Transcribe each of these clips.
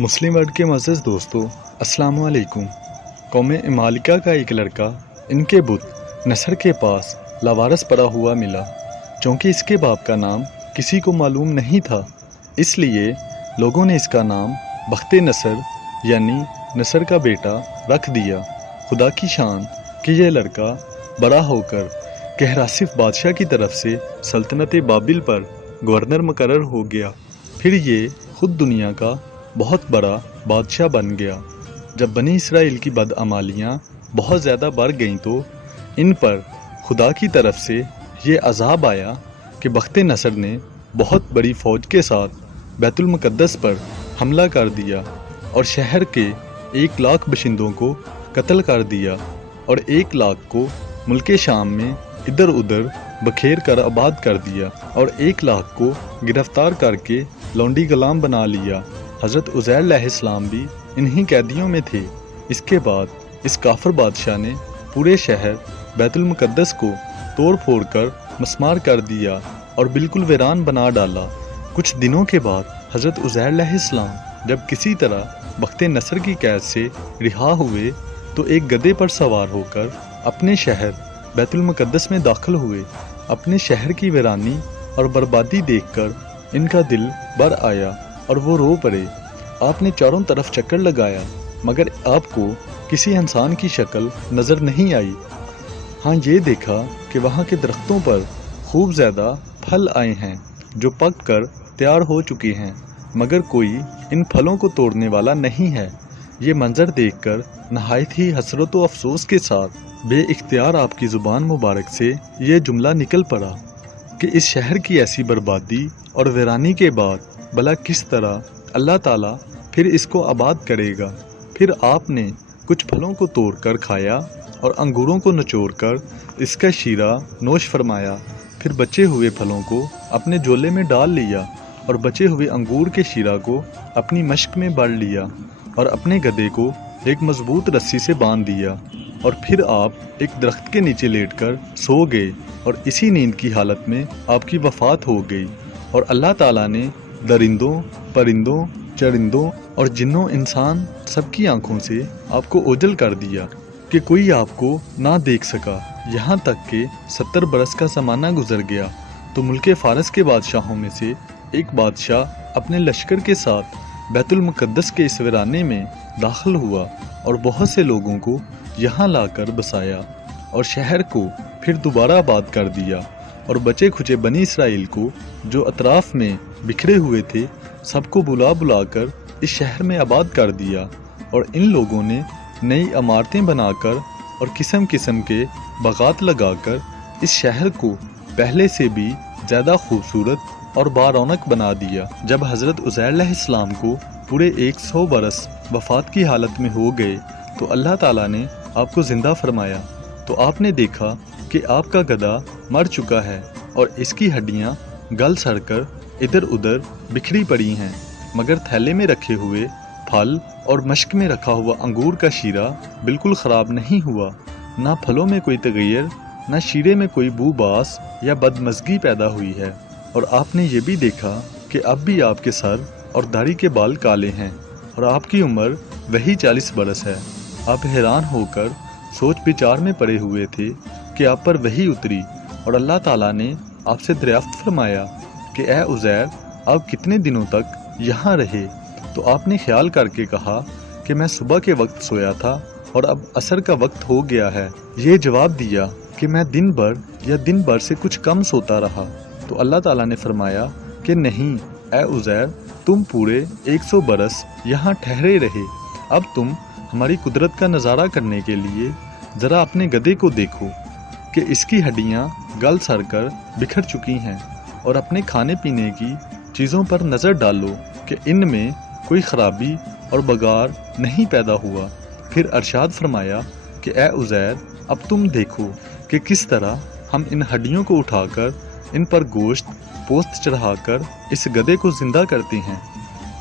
Muslim world کے معزز دوستو، السلام علیکم۔ قوم عمالقہ کا ایک لڑکا ان کے بت نصر کے پاس لاوارث پڑا ہوا ملا۔ چونکہ اس کے باپ کا نام کسی کو معلوم نہیں تھا، اس لیے لوگوں نے اس کا نام بخت نصر یعنی نصر کا بیٹا رکھ دیا۔ خدا کی شان کہ یہ لڑکا بڑا ہو کر کہراسف بادشاہ کی طرف سے سلطنت بابل پر گورنر مقرر ہو گیا۔ پھر یہ خود دنیا کا بہت بڑا بادشاہ بن گیا۔ جب بنی اسرائیل کی بدعمالیاں بہت زیادہ بڑھ گئیں تو ان پر خدا کی طرف سے یہ عذاب آیا کہ بخت نصر نے بہت بڑی فوج کے ساتھ بیت المقدس پر حملہ کر دیا اور شہر کے 1,00,000 باشندوں کو قتل کر دیا اور 1,00,000 کو ملک شام میں ادھر ادھر بکھیر کر آباد کر دیا اور 1,00,000 کو گرفتار کر کے لونڈی غلام بنا لیا۔ حضرت عزیر علیہ السلام بھی انہی قیدیوں میں تھے۔ اس کے بعد اس کافر بادشاہ نے پورے شہر بیت المقدس کو توڑ پھوڑ کر مسمار کر دیا اور بالکل ویران بنا ڈالا۔ کچھ دنوں کے بعد حضرت عزیر علیہ السلام جب کسی طرح بخت نصر کی قید سے رہا ہوئے تو ایک گدھے پر سوار ہو کر اپنے شہر بیت المقدس میں داخل ہوئے۔ اپنے شہر کی ویرانی اور بربادی دیکھ کر ان کا دل بھر آیا اور وہ رو پڑے۔ آپ نے چاروں طرف چکر لگایا مگر آپ کو کسی انسان کی شکل نظر نہیں آئی۔ ہاں یہ دیکھا کہ وہاں کے درختوں پر خوب زیادہ پھل آئے ہیں جو پک کر تیار ہو چکے ہیں، مگر کوئی ان پھلوں کو توڑنے والا نہیں ہے۔ یہ منظر دیکھ کر نہایت ہی حسرت و افسوس کے ساتھ بے اختیار آپ کی زبان مبارک سے یہ جملہ نکل پڑا کہ اس شہر کی ایسی بربادی اور ویرانی کے بعد بھلا کس طرح اللہ تعالیٰ پھر اس کو آباد کرے گا۔ پھر آپ نے کچھ پھلوں کو توڑ کر کھایا اور انگوروں کو نچوڑ کر اس کا شیرہ نوش فرمایا۔ پھر بچے ہوئے پھلوں کو اپنے جولے میں ڈال لیا اور بچے ہوئے انگور کے شیرہ کو اپنی مشک میں بڑھ لیا اور اپنے گدھے کو ایک مضبوط رسی سے باندھ دیا اور پھر آپ ایک درخت کے نیچے لیٹ کر سو گئے اور اسی نیند کی حالت میں آپ کی وفات ہو گئی۔ اور اللہ تعالیٰ نے درندوں، پرندوں، چرندوں اور جنوں انسان سب کی آنکھوں سے آپ کو اوجھل کر دیا کہ کوئی آپ کو نہ دیکھ سکا، یہاں تک کہ 70 برس کا زمانہ گزر گیا تو ملک فارس کے بادشاہوں میں سے ایک بادشاہ اپنے لشکر کے ساتھ بیت المقدس کے اس ویرانے میں داخل ہوا اور بہت سے لوگوں کو یہاں لا کر بسایا اور شہر کو پھر دوبارہ آباد کر دیا اور بچے کھچے بنی اسرائیل کو جو اطراف میں بکھرے ہوئے تھے سب کو بلا بلا کر اس شہر میں آباد کر دیا۔ اور ان لوگوں نے نئی عمارتیں بنا کر اور قسم قسم کے باغات لگا کر اس شہر کو پہلے سے بھی زیادہ خوبصورت اور بارونق بنا دیا۔ جب حضرت عزیر علیہ السلام کو پورے 100 برس وفات کی حالت میں ہو گئے تو اللہ تعالیٰ نے آپ کو زندہ فرمایا تو آپ نے دیکھا کہ آپ کا گدھا مر چکا ہے اور اس کی ہڈیاں گل سڑ کر ادھر ادھر بکھری پڑی ہیں، مگر تھیلے میں رکھے ہوئے پھل اور مشک میں رکھا ہوا انگور کا شیرہ بالکل خراب نہیں ہوا۔ نہ پھلوں میں کوئی تغیر، نہ شیرے میں کوئی بو باس یا بدمزگی پیدا ہوئی ہے۔ اور آپ نے یہ بھی دیکھا کہ اب بھی آپ کے سر اور داڑھی کے بال کالے ہیں اور آپ کی عمر وہی 40 برس ہے۔ آپ حیران ہو کر سوچ بچار میں پڑے ہوئے تھے کہ آپ پر وحی اتری اور اللہ تعالیٰ نے آپ سے دریافت فرمایا کہ اے عزیر آپ کتنے دنوں تک یہاں رہے؟ تو آپ نے خیال کر کے کہا کہ میں صبح کے وقت سویا تھا اور اب عصر کا وقت ہو گیا ہے۔ یہ جواب دیا کہ میں دن بھر یا دن بھر سے کچھ کم سوتا رہا۔ تو اللہ تعالیٰ نے فرمایا کہ نہیں اے عزیر، تم پورے 100 برس یہاں ٹھہرے رہے۔ اب تم ہماری قدرت کا نظارہ کرنے کے لیے ذرا اپنے گدھے کو دیکھو کہ اس کی ہڈیاں گل سڑ کر بکھر چکی ہیں، اور اپنے کھانے پینے کی چیزوں پر نظر ڈالو کہ ان میں کوئی خرابی اور بگاڑ نہیں پیدا ہوا۔ پھر ارشاد فرمایا کہ اے عزیر اب تم دیکھو کہ کس طرح ہم ان ہڈیوں کو اٹھا کر ان پر گوشت پوست چڑھا کر اس گدھے کو زندہ کرتے ہیں۔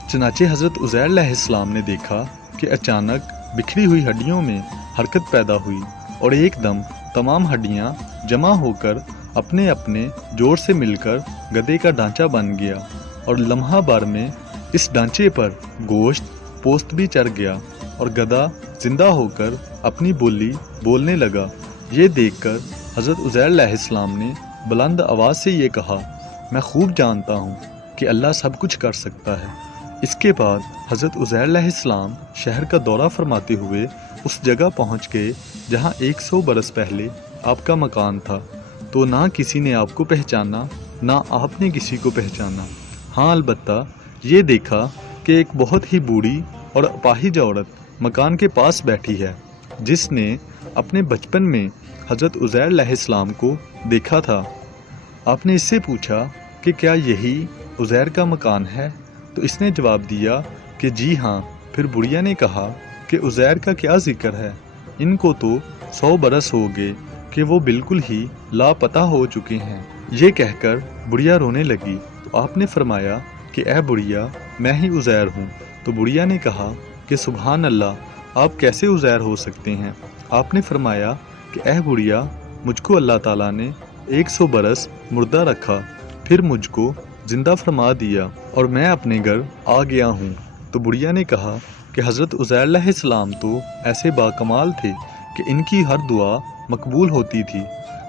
چنانچہ حضرت عزیر علیہ السلام نے دیکھا کہ اچانک بکھری ہوئی ہڈیوں میں حرکت پیدا ہوئی اور ایک دم تمام ہڈیاں جمع ہو کر اپنے اپنے جوڑ سے مل کر گدھے کا ڈھانچہ بن گیا اور لمحہ بھر میں اس ڈھانچے پر گوشت پوست بھی چر گیا اور گدھا زندہ ہو کر اپنی بولی بولنے لگا۔ یہ دیکھ کر حضرت عزیر علیہ السلام نے بلند آواز سے یہ کہا، میں خوب جانتا ہوں کہ اللہ سب کچھ کر سکتا ہے۔ اس کے بعد حضرت عزیر علیہ السلام شہر کا دورہ فرماتے ہوئے اس جگہ پہنچ گئے جہاں 100 برس پہلے آپ کا مکان تھا، تو نہ کسی نے آپ کو پہچانا نہ آپ نے کسی کو پہچانا۔ ہاں البتہ یہ دیکھا کہ ایک بہت ہی بوڑھی اور اپاہج عورت مکان کے پاس بیٹھی ہے، جس نے اپنے بچپن میں حضرت عزیر علیہ السلام کو دیکھا تھا۔ آپ نے اس سے پوچھا کہ کیا یہی عزیر کا مکان ہے؟ تو اس نے جواب دیا کہ جی ہاں۔ پھر بڑھیا نے کہا کہ عزیر کا کیا ذکر ہے، ان کو تو 100 برس ہو گئے کہ وہ بالکل ہی لاپتہ ہو چکے ہیں۔ یہ کہہ کر بڑھیا رونے لگی تو آپ نے فرمایا کہ اے بڑھیا، میں ہی عزیر ہوں۔ تو بڑھیا نے کہا کہ سبحان اللہ، آپ کیسے عزیر ہو سکتے ہیں؟ آپ نے فرمایا کہ اے بڑھیا، مجھ کو اللہ تعالیٰ نے 100 برس مردہ رکھا، پھر مجھ کو زندہ فرما دیا اور میں اپنے گھر آ گیا ہوں۔ تو بڑھیا نے کہا کہ حضرت عزیر علیہ السلام تو ایسے باکمال تھے کہ ان کی ہر دعا مقبول ہوتی تھی۔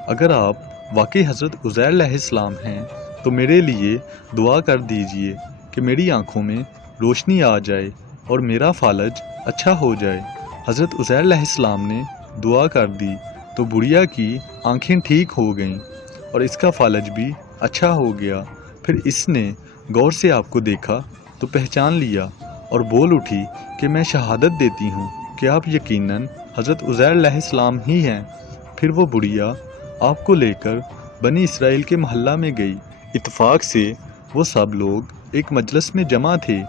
اگر آپ واقعی حضرت عزیر علیہ السلام ہیں تو میرے لیے دعا کر دیجئے کہ میری آنکھوں میں روشنی آ جائے اور میرا فالج اچھا ہو جائے۔ حضرت عزیر علیہ السلام نے دعا کر دی تو بڑھیا کی آنکھیں ٹھیک ہو گئیں اور اس کا فالج بھی اچھا ہو گیا۔ پھر اس نے غور سے آپ کو دیکھا تو پہچان لیا اور بول اٹھی کہ میں شہادت دیتی ہوں کہ آپ یقیناً حضرت عزیر علیہ السلام ہی ہیں۔ پھر وہ بڑھیا آپ کو لے کر بنی اسرائیل کے محلہ میں گئی۔ اتفاق سے وہ سب لوگ ایک مجلس میں جمع تھے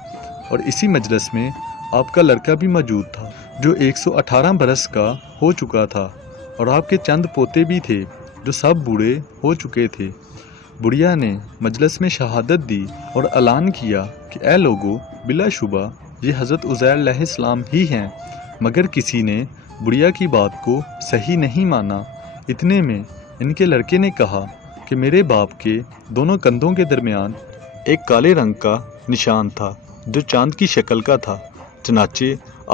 اور اسی مجلس میں آپ کا لڑکا بھی موجود تھا جو 118 برس کا ہو چکا تھا، اور آپ کے چند پوتے بھی تھے جو سب بوڑھے ہو چکے تھے۔ بڑھیا نے مجلس میں شہادت دی اور اعلان کیا کہ اے لوگو، بلا شبہ یہ حضرت عزیر علیہ السلام ہی ہیں۔ مگر کسی نے بڑھیا کی بات کو صحیح نہیں مانا۔ اتنے میں ان کے لڑکے نے کہا کہ میرے باپ کے دونوں کندھوں کے درمیان ایک کالے رنگ کا نشان تھا جو چاند کی شکل کا تھا۔ چنانچہ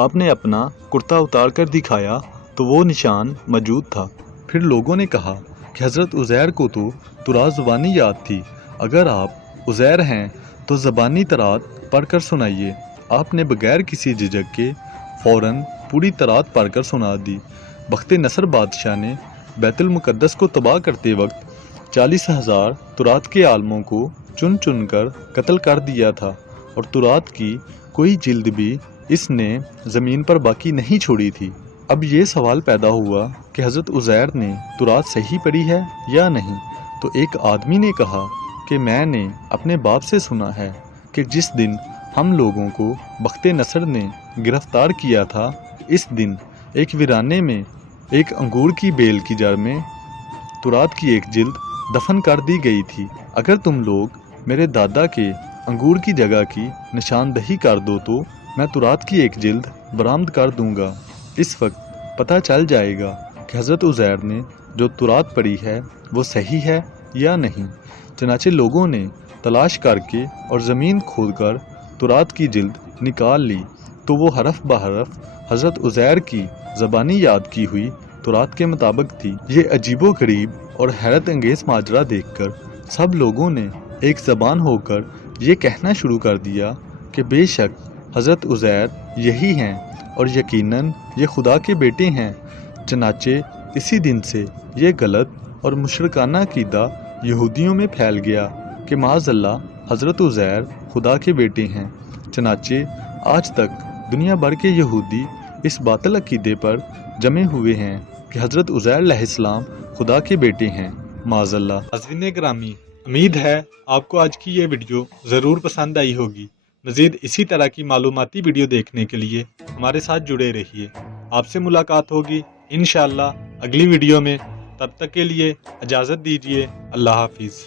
آپ نے اپنا کرتا اتار کر دکھایا تو وہ نشان موجود تھا۔ پھر لوگوں نے کہا کہ حضرت عزیر کو تو تورات زبانی یاد تھی، اگر آپ عزیر ہیں تو زبانی تورات پڑھ کر سنائیے۔ آپ نے بغیر کسی جھجک کے فوراً پوری تورات پڑھ کر سنا دی۔ بخت نصر بادشاہ نے بیت المقدس کو تباہ کرتے وقت 40,000 تورات کے عالموں کو چن چن کر قتل کر دیا تھا، اور تورات کی کوئی جلد بھی اس نے زمین پر باقی نہیں چھوڑی تھی۔ اب یہ سوال پیدا ہوا کہ حضرت عزیر نے تورات صحیح پڑھی ہے یا نہیں؟ تو ایک آدمی نے کہا کہ میں نے اپنے باپ سے سنا ہے کہ جس دن ہم لوگوں کو بخت نصر نے گرفتار کیا تھا، اس دن ایک ویرانے میں ایک انگور کی بیل کی جڑ میں تورات کی ایک جلد دفن کر دی گئی تھی۔ اگر تم لوگ میرے دادا کے انگور کی جگہ کی نشاندہی کر دو تو میں تورات کی ایک جلد برآمد کر دوں گا۔ اس وقت پتہ چل جائے گا کہ حضرت عزیر نے جو تورات پڑھی ہے وہ صحیح ہے یا نہیں۔ چنانچہ لوگوں نے تلاش کر کے اور زمین کھود کر تورات کی جلد نکال لی تو وہ حرف بحرف حضرت عزیر کی زبانی یاد کی ہوئی تورات کے مطابق تھی۔ یہ عجیب و غریب اور حیرت انگیز ماجرا دیکھ کر سب لوگوں نے ایک زبان ہو کر یہ کہنا شروع کر دیا کہ بے شک حضرت عزیر یہی ہیں اور یقیناً یہ خدا کے بیٹے ہیں۔ چنانچہ اسی دن سے یہ غلط اور مشرکانہ عقیدہ یہودیوں میں پھیل گیا کہ معاذ اللہ حضرت عزیر خدا کے بیٹے ہیں۔ چنانچہ آج تک دنیا بھر کے یہودی اس باطل عقیدے پر جمے ہوئے ہیں کہ حضرت عزیر علیہ السلام خدا کے بیٹے ہیں، معاذ اللہ۔ ناظرین گرامی، امید ہے آپ کو آج کی یہ ویڈیو ضرور پسند آئی ہوگی۔ مزید اسی طرح کی معلوماتی ویڈیو دیکھنے کے لیے ہمارے ساتھ جڑے رہیے۔ آپ سے ملاقات ہوگی انشاءاللہ اگلی ویڈیو میں۔ تب تک کے لیے اجازت دیجیے۔ اللہ حافظ۔